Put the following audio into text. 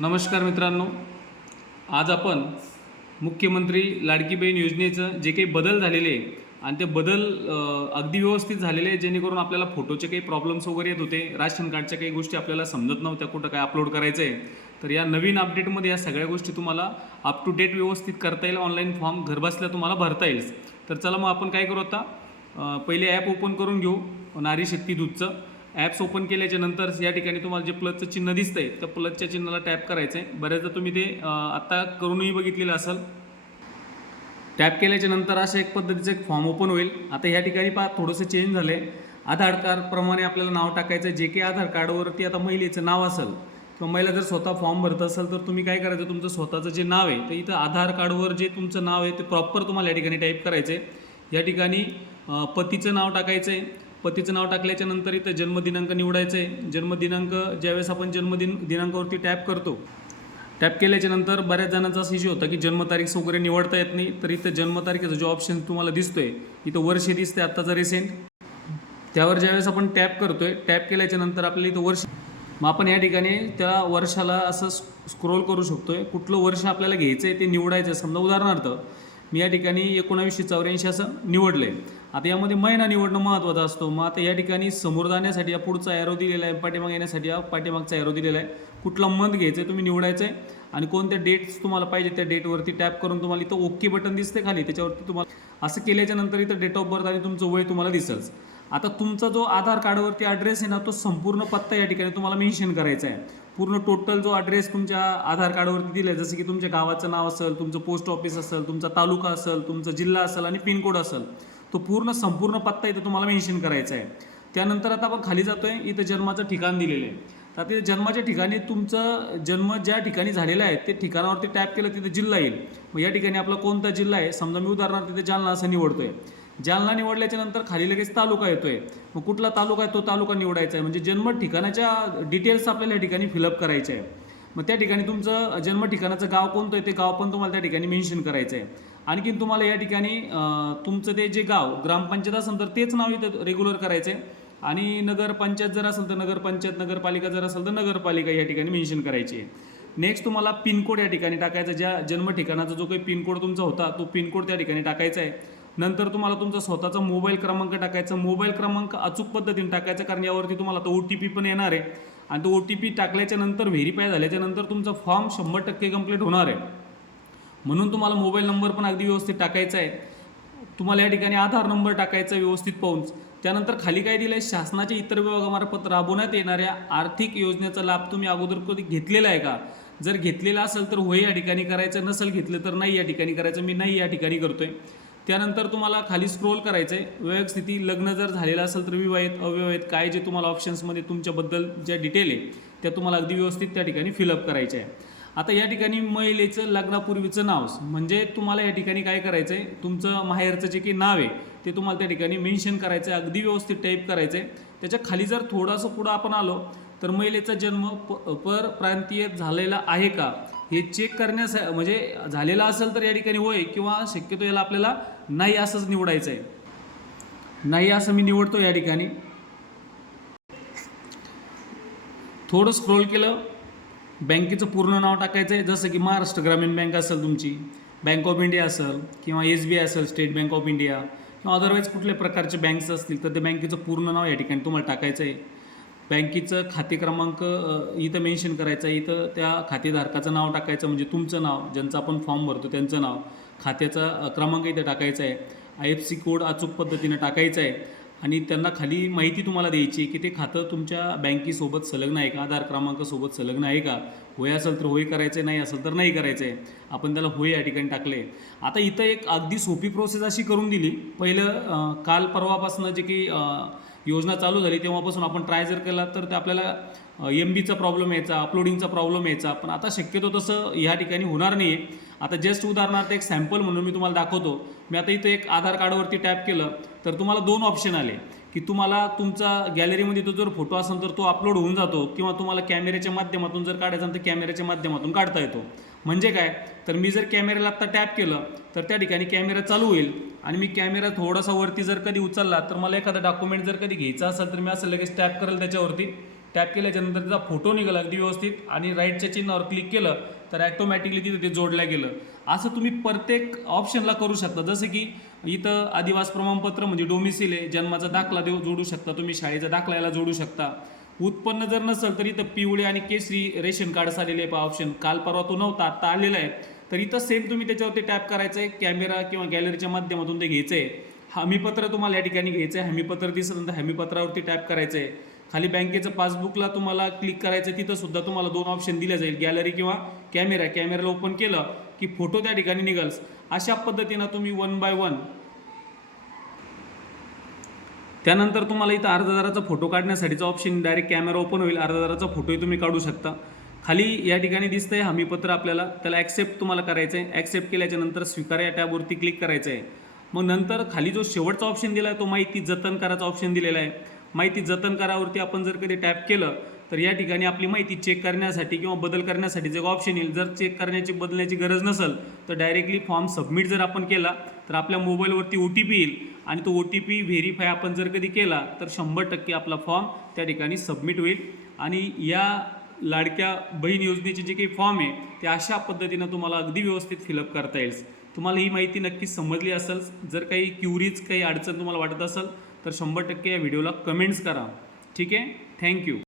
नमस्कार मित्रांनो. आज आपण मुख्यमंत्री लाडकी बहीण योजनेचं जे काही बदल झालेले आहे आणि ते बदल अगदी व्यवस्थित झालेले आहे जेणेकरून आपल्याला फोटोचे काही प्रॉब्लेम्स वगैरे येत होते राशन कार्डच्या काही गोष्टी आपल्याला समजत नव्हत्या कुठं काय अपलोड करायचं आहे तर या नवीन अपडेटमध्ये या सगळ्या गोष्टी तुम्हाला अप टू डेट व्यवस्थित करता येईल ऑनलाईन फॉर्म घरबसल्या तुम्हाला भरता येईल. तर चला मग आपण काय करू आता? पहिले ॲप ओपन करून घेऊ नारी शक्ती दूधचं. ॲप्स ओपन केल्याच्यानंतर या ठिकाणी तुम्हाला जे प्लसचं चिन्ह दिसतंय त्या प्लसच्या चिन्हाला टॅप करायचं आहे बऱ्याचदा तुम्ही ते आत्ता करूनही बघितलेलं असेल. टॅप केल्याच्यानंतर अशा एक पद्धतीचं एक फॉर्म ओपन होईल. आता या ठिकाणी पहा थोडंसं चेंज झालं आहे आधार कार्डप्रमाणे आपल्याला नाव टाकायचं आहे जे काही आधार कार्डवरती आता महिलेचं नाव असेल किंवा महिला जर स्वतः फॉर्म भरत असेल तर तुम्ही काय करायचं? तुमचं स्वतःचं जे नाव आहे तर इथं आधार कार्डवर जे तुमचं नाव आहे ते प्रॉपर तुम्हाला या ठिकाणी टाईप करायचं आहे या ठिकाणी पतीचं नाव टाकायचं आहे पतीचं नाव टाकल्याच्या नंतर इथं जन्मदिनांक निवडायचं आहे जन्मदिनांक ज्यावेळेस आपण जन्मदिन दिनांकावरती टॅप करतो टॅप केल्याच्यानंतर बऱ्याच जणांचा असं इश्यू होता की जन्मतारीख वगैरे निवडता येत नाही. तर इथं जन्मतारखेचा जो ऑप्शन तुम्हाला दिसतोय इथं वर्ष दिसते आत्ताचं रिसेंट त्यावर ज्यावेळेस आपण टॅप करतोय टॅप केल्याच्यानंतर आपल्याला इथं वर्ष मग आपण या ठिकाणी त्या वर्षाला असं स्क्रोल करू शकतोय. कुठलं वर्ष आपल्याला घ्यायचं आहे ते निवडायचं आहे समजा उदाहरणार्थ मी या ठिकाणी एकोणावीसशे चौऱ्याऐंशी असं निवडलं आहे आता यामध्ये महिना निवडणं महत्त्वाचा असतो. मग आता या ठिकाणी समोर जाण्यासाठी या पुढचा एरो दिलेला आहे पाठीमाग येण्यासाठी हा पाठीमागचा एरो दिलेला आहे. कुठला मंथ घ्यायचं आहे तुम्ही निवडायचं आहे आणि कोणत्या डेट्स तुम्हाला पाहिजे त्या डेटवरती टॅप करून तुम्हाला इथं ओके बटन दिसते खाली. त्याच्यावरती तुम्हाला असं केल्याच्यानंतर इथं डेट ऑफ बर्थ आणि तुमचं वय तुम्हाला दिसलंच आता तुमचा जो आधार कार्डवरती ॲड्रेस आहे ना तो संपूर्ण पत्ता या ठिकाणी तुम्हाला मेन्शन करायचा आहे. पूर्ण टोटल जो ॲड्रेस तुमच्या आधार कार्डवरती दिला आहे जसं की तुमच्या गावाचं नाव असेल तुमचं पोस्ट ऑफिस असेल तुमचा तालुका असेल तुमचा जिल्हा असेल आणि पिनकोड असेल. तो पूर्ण संपूर्ण पत्ता इथं तुम्हाला मेन्शन करायचा आहे. त्यानंतर आता आपण खाली जातो आहे इथं जन्माचं ठिकाण दिलेलं आहे. तर तिथे जन्माच्या ठिकाणी तुमचं जन्म ज्या ठिकाणी झालेला आहे ते ठिकाणावरती टॅप केलं तिथे जिल्हा येईल. मग या ठिकाणी आपला कोणता जिल्हा आहे? समजा मी उदाहरणार्थ तिथे जालना असं निवडतो आहे जालना निवडल्याच्या नंतर खाली लगेच तालुका येतो आहे मग कुठला तालुका आहे? तो तालुका निवडायचा आहे. म्हणजे जन्म ठिकाणाच्या डिटेल्स आपल्याला या ठिकाणी फिलअप करायचे आहे. मग त्या ठिकाणी तुमचं जन्म ठिकाणाचं गाव कोणतं आहे? ते गाव पण तुम्हाला त्या ठिकाणी मेन्शन करायचं आहे. आणखीन तुम्हाला या ठिकाणी तुमचं ते जे गाव ग्रामपंचायत असेल तर तेच नाव इथं रेग्युलर करायचं आहे आणि नगरपंचायत जर असेल तर नगरपंचायत नगरपालिका जर असेल तर नगरपालिका या ठिकाणी मेन्शन करायची आहे. नेक्स्ट तुम्हाला पिनकोड या ठिकाणी टाकायचा ज्या जन्म ठिकाणाचा जो काही पिनकोड तुमचा होता तो पिनकोड त्या ठिकाणी टाकायचा आहे. नंतर तुम्हाला तुमचा स्वतःचा मोबाईल क्रमांक टाकायचा मोबाईल क्रमांक अचूक पद्धतीने टाकायचा कारण यावरती तुम्हाला तो ओ टी पी पण येणार आहे. आणि तो ओ टी पी टाकल्याच्या नंतर व्हेरीफाय झाल्याच्यानंतर तुमचा फॉर्म शंभर टक्के कंप्लीट होणार आहे. म्हणून तुम्हाला मोबाईल नंबर पण अगदी व्यवस्थित टाकायचा आहे. तुम्हाला या ठिकाणी आधार नंबर टाकायचा आहे व्यवस्थित पाहून. त्यानंतर खाली काय दिलं आहे शासनाच्या इतर विभागामार्फत राबवण्यात येणाऱ्या आर्थिक योजनेचा लाभ तुम्ही अगोदर कधी घेतलेला आहे का? जर घेतलेला असेल तर होय या ठिकाणी करायचं नसेल घेतलं तर नाही या ठिकाणी करायचं. मी नाही या ठिकाणी करतोय. त्यानंतर तुम्हाला खाली स्क्रोल करायचं आहे. वैयक स्थिती लग्न जर झालेलं असेल तर विवाहित अविवाहित काय जे तुम्हाला ऑप्शन्समध्ये तुमच्याबद्दल ज्या डिटेल आहे त्या तुम्हाला अगदी व्यवस्थित त्या ठिकाणी फिलअप करायच्या आहे. आता या ठिकाणी महिलेचं लग्नापूर्वीचं नाव म्हणजे तुम्हाला या ठिकाणी काय करायचं आहे तुमचं माहेरचं जे की नाव आहे ते तुम्हाला त्या ठिकाणी मेन्शन करायचं आहे अगदी व्यवस्थित टाईप करायचं आहे त्याच्याखाली जर थोडंसं पुढं आपण आलो तर महिलेचा जन्म प पर प्रांतीय झालेला आहे का? हे चेक करण्यास म्हणजे झालेला असेल तर या ठिकाणी होय किंवा शक्यतो याला आपल्याला नाही असंच निवडायचं आहे नाही असं मी निवडतो या ठिकाणी. थोडं स्क्रोल केलं. बँकेचं पूर्ण नाव टाकायचं आहे जसं की महाराष्ट्र ग्रामीण बँक असेल तुमची बँक ऑफ इंडिया असेल किंवा एस बी आय असेल स्टेट बँक ऑफ इंडिया किंवा अदरवाईज कुठल्या प्रकारचे बँक्स असतील तर त्या बँकेचं पूर्ण नाव या ठिकाणी तुम्हाला टाकायचं आहे बँकेचं खाते क्रमांक इथं मेन्शन करायचं आहे. इथं त्या खातेधारकाचं नाव टाकायचं म्हणजे तुमचं नाव ज्यांचं आपण फॉर्म भरतो त्यांचं नाव. खात्याचा क्रमांक इथं टाकायचा आहे. आय एफ सी कोड अचूक पद्धतीनं टाकायचा आहे. आणि त्यांना खाली माहिती तुम्हाला द्यायची आहे की ते खातं तुमच्या बँकेसोबत संलग्न आहे का? आधार क्रमांकासोबत संलग्न आहे का? होय असेल तर होय करायचं आहे नाही असेल तर नाही करायचं आहे आपण त्याला होय या ठिकाणी टाकले आता इथं एक अगदी सोपी प्रोसेस अशी करून दिली. पहिलं काल परवापासनं जे की योजना चालू झाली तेव्हापासून आपण ट्राय जर केला तर ते आपल्याला एम बीचा प्रॉब्लेम यायचा अपलोडिंगचा प्रॉब्लेम यायचा. पण आता शक्यतो तसं ह्या ठिकाणी होणार नाही आहे आता जस्ट उदाहरणार्थ एक सॅम्पल म्हणून मी तुम्हाला दाखवतो. मी आता इथं एक आधार कार्डवरती टॅप केलं तर तुम्हाला दोन ऑप्शन आले. की तुम्हाला तुमचा गॅलरीमध्ये तो जर फोटो असेल तर तो अपलोड होऊन जातो किंवा तुम्हाला कॅमेऱ्याच्या माध्यमातून जर काढायचा तर कॅमेऱ्याच्या माध्यमातून काढता येतो. म्हणजे काय? तर मी जर कॅमेऱ्याला आत्ता टॅप केलं तर त्या ठिकाणी कॅमेरा चालू होईल. आणि मी कॅमेरा थोडासा वरती जर कधी उचलला तर मला एखादा डॉक्युमेंट जर कधी घ्यायचा असेल तर मी असं लगेच टॅप करेल त्याच्यावरती. टॅप केल्याच्यानंतर त्याचा फोटो निघाला अगदी व्यवस्थित आणि राईटच्या चिन्हावर क्लिक केलं तर ॲटोमॅटिकली तिथे ते जोडलं गेलं. असं तुम्ही प्रत्येक ऑप्शनला करू शकता. जसं की इथं आदिवास प्रमाणपत्र म्हणजे डोमिसिल आहे. जन्माचा दाखला देऊ जोडू शकता तुम्ही शाळेचा दाखला याला जोडू शकता. उत्पन्न जर नसेल तर इथं पिवळे आणि केसरी रेशन कार्ड आलेले आहे ऑप्शन काल परवा तो नव्हता आत्ता आलेला आहे. तर इथं सेम तुम्ही त्याच्यावरती टॅप करायचं आहे कॅमेरा किंवा गॅलरीच्या माध्यमातून ते घ्यायचं आहे हमीपत्र तुम्हाला या ठिकाणी घ्यायचं आहे हमीपत्र दिसलं तर हमीपत्रावरती टॅप करायचं आहे खाली बँकेचं पासबुकला तुम्हाला क्लिक करायचं तिथं सुद्धा तुम्हाला दोन ऑप्शन दिले जाईल. गॅलरी किंवा कॅमेरा कॅमेराला ओपन केलं की फोटो त्या ठिकाणी निघाल. अशा पद्धतीनं तुम्ही वन बाय वन त्यानंतर तुम्हाला इथं अर्जदाराचा फोटो काढण्यासाठीचा ऑप्शन डायरेक्ट कॅमेरा ओपन होईल. अर्जदाराचा फोटोही तुम्ही काढू शकता. खाली या ठिकाणी दिसतं आहे हमीपत्र आपल्याला. त्याला ॲक्सेप्ट तुम्हाला करायचं आहे ॲक्सेप्ट केल्याच्यानंतर स्वीकार या टॅबवरती क्लिक करायचं आहे मग नंतर खाली जो शेवटचा ऑप्शन दिला आहे तो माहिती जतन करायचा ऑप्शन दिलेला आहे. माहिती जतन करावरती आपण जर कधी टॅप केलं तर या ठिकाणी आपली माहिती चेक करण्यासाठी किंवा बदल करण्यासाठी जे ऑप्शन येईल जर चेक करण्याची बदलण्याची गरज नसेल तर डायरेक्टली फॉर्म सबमिट जर आपण केला तर आपल्या मोबाईलवरती ओ टी पी येईल. आणि तो ओ टी पी व्हेरीफाय आपण जर कधी केला तर शंभर टक्के आपला फॉर्म त्या ठिकाणी सबमिट होईल. आणि या लाडक्या बहीण योजनेचे जे काही फॉर्म आहे ते अशा पद्धतीनं तुम्हाला अगदी व्यवस्थित फिलअप करता येईल. तुम्हाला ही माहिती नक्कीच समजली असेल जर काही क्युरीज काही अडचण तुम्हाला वाटत असेल तर शंभर टक्के या व्हिडिओला कमेंट्स करा. ठीक आहे? थँक्यू